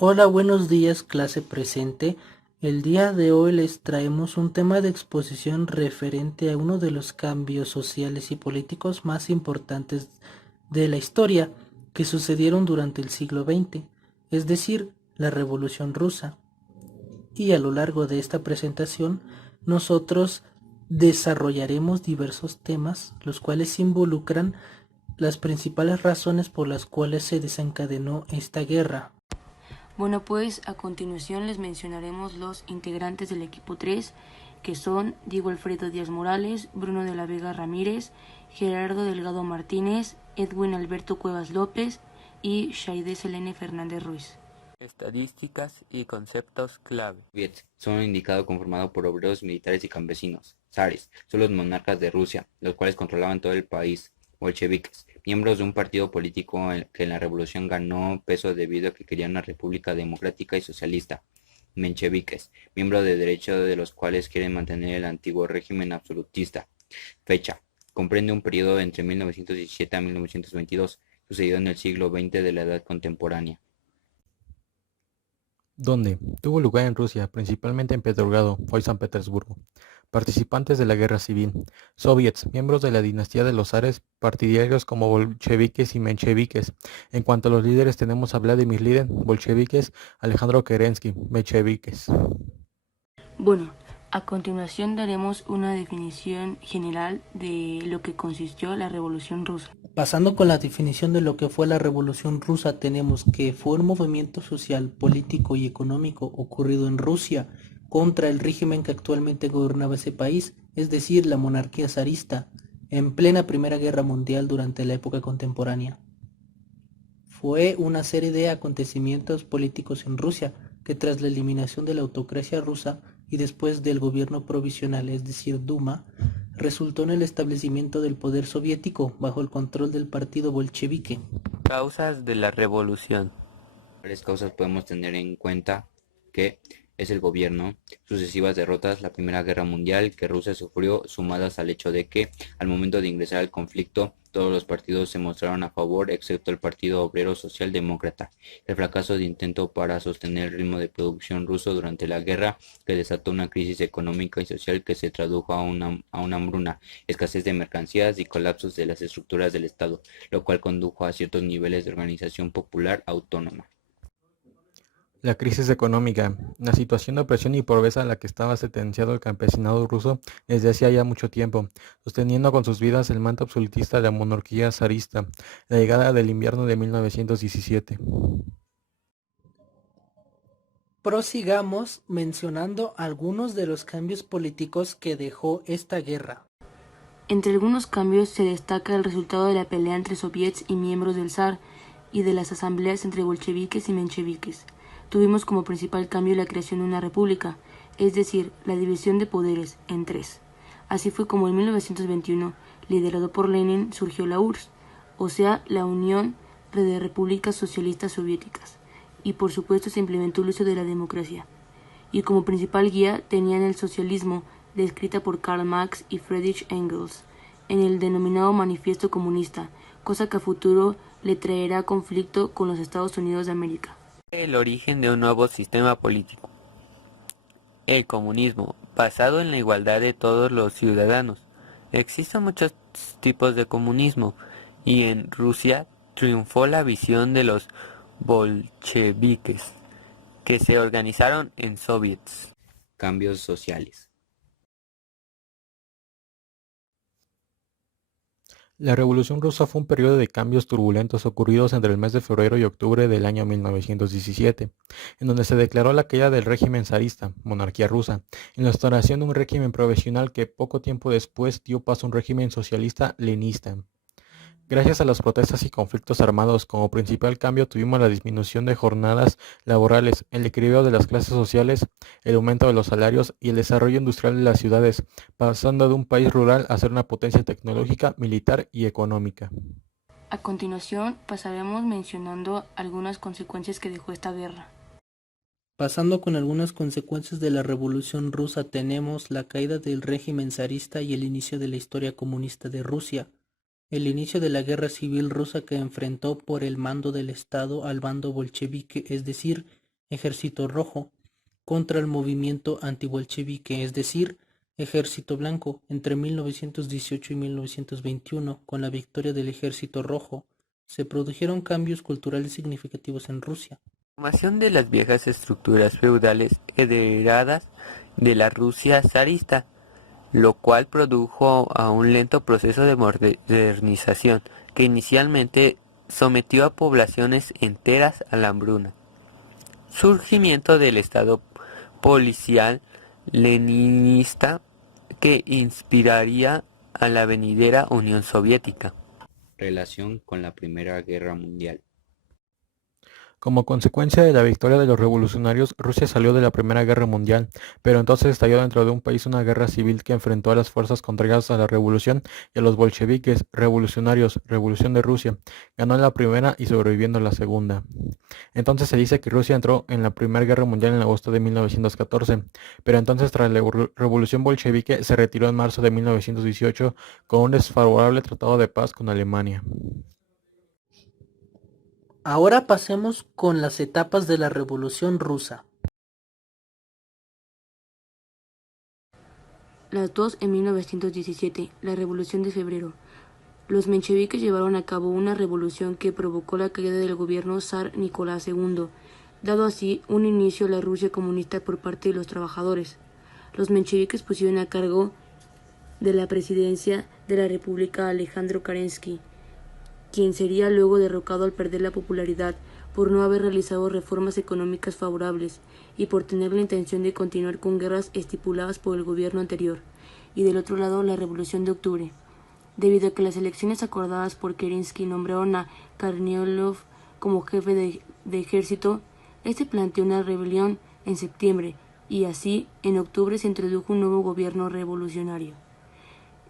Hola, buenos días, clase presente. El día de hoy les traemos un tema de exposición referente a uno de los cambios sociales y políticos más importantes de la historia que sucedieron durante el siglo XX, es decir, la Revolución Rusa. Y a lo largo de esta presentación, nosotros desarrollaremos diversos temas, los cuales involucran las principales razones por las cuales se desencadenó esta guerra. Bueno, pues a continuación les mencionaremos los integrantes del equipo 3, que son Diego Alfredo Díaz Morales, Bruno de la Vega Ramírez, Gerardo Delgado Martínez, Edwin Alberto Cuevas López y Shaide Selene Fernández Ruiz. Estadísticas y conceptos clave. Soviets son un indicado conformado por obreros, militares y campesinos. Zares son los monarcas de Rusia, los cuales controlaban todo el país. Bolcheviques, miembros de un partido político que en la revolución ganó peso debido a que querían una república democrática y socialista. Mencheviques, miembros de derecha de los cuales quieren mantener el antiguo régimen absolutista. Fecha, comprende un periodo entre 1917 a 1922, sucedido en el siglo XX de la Edad Contemporánea. Donde tuvo lugar en Rusia, principalmente en Petrogrado, hoy San Petersburgo. Participantes de la guerra civil, soviets, miembros de la dinastía de los zares, partidarios como bolcheviques y mencheviques. En cuanto a los líderes tenemos a Vladimir Lenin, bolcheviques, Alejandro Kerensky, mencheviques. Bueno, a continuación daremos una definición general de lo que consistió la Revolución Rusa. Pasando con la definición de lo que fue la Revolución Rusa, tenemos que fue un movimiento social, político y económico ocurrido en Rusia contra el régimen que actualmente gobernaba ese país, es decir, la monarquía zarista, en plena Primera Guerra Mundial durante la época contemporánea. Fue una serie de acontecimientos políticos en Rusia que tras la eliminación de la autocracia rusa y después del gobierno provisional, es decir, Duma, resultó en el establecimiento del poder soviético bajo el control del partido bolchevique. Causas de la revolución. Varias causas podemos tener en cuenta que es el gobierno, sucesivas derrotas, la Primera Guerra Mundial que Rusia sufrió, sumadas al hecho de que al momento de ingresar al conflicto todos los partidos se mostraron a favor excepto el Partido Obrero Socialdemócrata, el fracaso de intento para sostener el ritmo de producción ruso durante la guerra que desató una crisis económica y social que se tradujo a una hambruna, escasez de mercancías y colapsos de las estructuras del Estado, lo cual condujo a ciertos niveles de organización popular autónoma. La crisis económica, la situación de opresión y pobreza a la que estaba sentenciado el campesinado ruso desde hacía ya mucho tiempo, sosteniendo con sus vidas el manto absolutista de la monarquía zarista, la llegada del invierno de 1917. Prosigamos mencionando algunos de los cambios políticos que dejó esta guerra. Entre algunos cambios se destaca el resultado de la pelea entre soviets y miembros del zar y de las asambleas entre bolcheviques y mencheviques. Tuvimos como principal cambio la creación de una república, es decir, la división de poderes en tres. Así fue como en 1921, liderado por Lenin, surgió la URSS, o sea, la Unión de Repúblicas Socialistas Soviéticas, y por supuesto se implementó el uso de la democracia. Y como principal guía tenían el socialismo, descrita por Karl Marx y Friedrich Engels, en el denominado Manifiesto Comunista, cosa que a futuro le traerá conflicto con los Estados Unidos de América. El origen de un nuevo sistema político. El comunismo, basado en la igualdad de todos los ciudadanos. Existen muchos tipos de comunismo y en Rusia triunfó la visión de los bolcheviques, que se organizaron en soviets. Cambios sociales. La Revolución Rusa fue un periodo de cambios turbulentos ocurridos entre el mes de febrero y octubre del año 1917, en donde se declaró la caída del régimen zarista, monarquía rusa, en la instauración de un régimen provisional que poco tiempo después dio paso a un régimen socialista leninista. Gracias a las protestas y conflictos armados, como principal cambio tuvimos la disminución de jornadas laborales, el equilibrio de las clases sociales, el aumento de los salarios y el desarrollo industrial de las ciudades, pasando de un país rural a ser una potencia tecnológica, militar y económica. A continuación pasaremos mencionando algunas consecuencias que dejó esta guerra. Pasando con algunas consecuencias de la Revolución Rusa, tenemos la caída del régimen zarista y el inicio de la historia comunista de Rusia, el inicio de la guerra civil rusa que enfrentó por el mando del Estado al bando bolchevique, es decir, Ejército Rojo, contra el movimiento antibolchevique, es decir, Ejército Blanco, entre 1918 y 1921, con la victoria del Ejército Rojo, se produjeron cambios culturales significativos en Rusia. Formación de las viejas estructuras feudales heredadas de la Rusia zarista, lo cual produjo a un lento proceso de modernización que inicialmente sometió a poblaciones enteras a la hambruna. Surgimiento del Estado policial leninista que inspiraría a la venidera Unión Soviética. Relación con la Primera Guerra Mundial. Como consecuencia de la victoria de los revolucionarios, Rusia salió de la Primera Guerra Mundial, pero entonces estalló dentro de un país una guerra civil que enfrentó a las fuerzas contrarias a la revolución y a los bolcheviques revolucionarios, Revolución de Rusia. Ganó en la primera y sobreviviendo a la segunda. Entonces se dice que Rusia entró en la Primera Guerra Mundial en agosto de 1914, pero entonces tras la revolución bolchevique se retiró en marzo de 1918 con un desfavorable tratado de paz con Alemania. Ahora pasemos con las etapas de la Revolución Rusa. Las dos en 1917, la Revolución de Febrero. Los mencheviques llevaron a cabo una revolución que provocó la caída del gobierno zar Nicolás II, dado así un inicio a la Rusia comunista por parte de los trabajadores. Los mencheviques pusieron a cargo de la presidencia de la República a Alejandro Kerensky, quien sería luego derrocado al perder la popularidad por no haber realizado reformas económicas favorables y por tener la intención de continuar con guerras estipuladas por el gobierno anterior, y del otro lado la Revolución de Octubre. Debido a que las elecciones acordadas por Kerensky nombraron a Kornilov como jefe de ejército, este planteó una rebelión en septiembre y así en octubre se introdujo un nuevo gobierno revolucionario.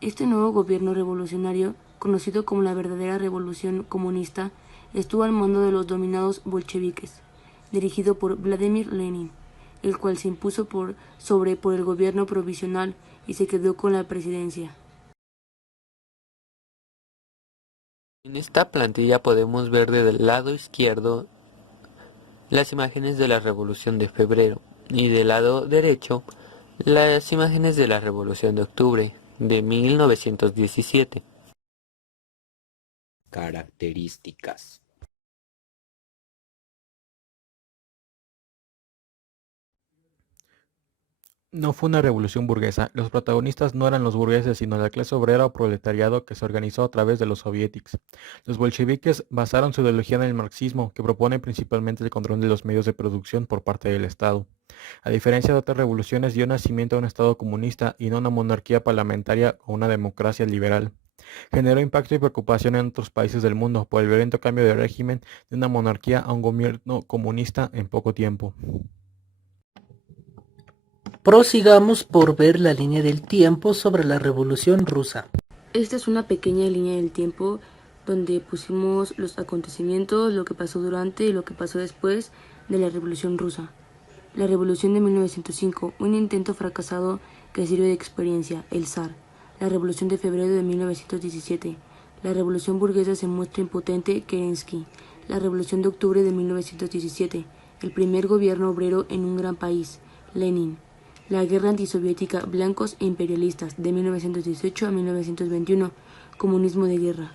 Este nuevo gobierno revolucionario, conocido como la verdadera revolución comunista, estuvo al mando de los dominados bolcheviques, dirigido por Vladimir Lenin, el cual se impuso por el gobierno provisional y se quedó con la presidencia. En esta plantilla podemos ver del lado izquierdo las imágenes de la Revolución de Febrero y del lado derecho las imágenes de la Revolución de Octubre de 1917. Características. No fue una revolución burguesa, los protagonistas no eran los burgueses sino la clase obrera o proletariado que se organizó a través de los soviéticos. Los bolcheviques basaron su ideología en el marxismo, que propone principalmente el control de los medios de producción por parte del Estado. A diferencia de otras revoluciones, dio nacimiento a un Estado comunista y no una monarquía parlamentaria o una democracia liberal. Generó impacto y preocupación en otros países del mundo por el violento cambio de régimen de una monarquía a un gobierno comunista en poco tiempo. Prosigamos por ver la línea del tiempo sobre la Revolución Rusa. Esta es una pequeña línea del tiempo donde pusimos los acontecimientos, lo que pasó durante y lo que pasó después de la Revolución Rusa. La Revolución de 1905, un intento fracasado que sirvió de experiencia, el zar. La Revolución de Febrero de 1917. La Revolución Burguesa se muestra impotente, Kerensky. La Revolución de Octubre de 1917. El primer gobierno obrero en un gran país, Lenin. La guerra antisoviética, blancos e imperialistas, de 1918 a 1921, comunismo de guerra.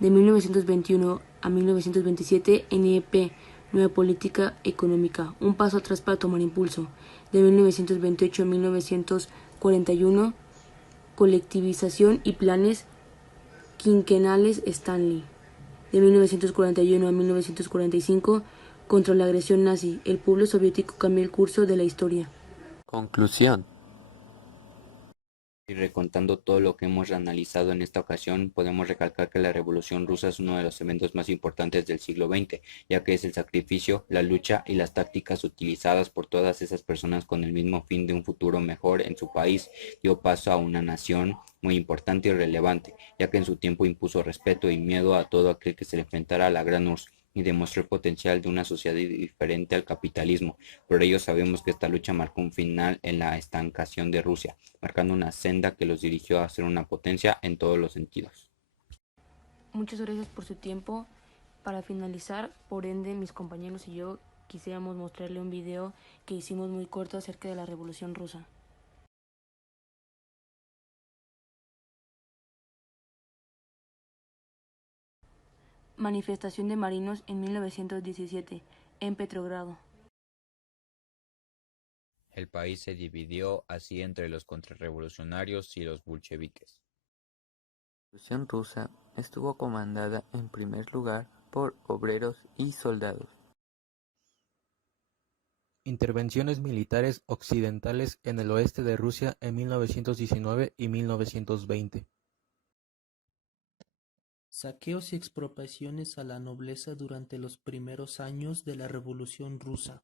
De 1921 a 1927, NEP, nueva política económica, un paso atrás para tomar impulso. De 1928 a 1941, colectivización y planes quinquenales Stanley. De 1941 a 1945, contra la agresión nazi, el pueblo soviético cambió el curso de la historia. Conclusión. Y recontando todo lo que hemos analizado en esta ocasión, podemos recalcar que la Revolución Rusa es uno de los eventos más importantes del siglo XX, ya que es el sacrificio, la lucha y las tácticas utilizadas por todas esas personas con el mismo fin de un futuro mejor en su país, dio paso a una nación muy importante y relevante, ya que en su tiempo impuso respeto y miedo a todo aquel que se le enfrentara a la Gran URSS, y demostró el potencial de una sociedad diferente al capitalismo. Por ello sabemos que esta lucha marcó un final en la estancación de Rusia, marcando una senda que los dirigió a ser una potencia en todos los sentidos. Muchas gracias por su tiempo. Para finalizar, por ende, mis compañeros y yo quisiéramos mostrarle un video que hicimos muy corto acerca de la Revolución Rusa. Manifestación de marinos en 1917, en Petrogrado. El país se dividió así entre los contrarrevolucionarios y los bolcheviques. La Revolución Rusa estuvo comandada en primer lugar por obreros y soldados. Intervenciones militares occidentales en el oeste de Rusia en 1919 y 1920. Saqueos y expropiaciones a la nobleza durante los primeros años de la Revolución Rusa.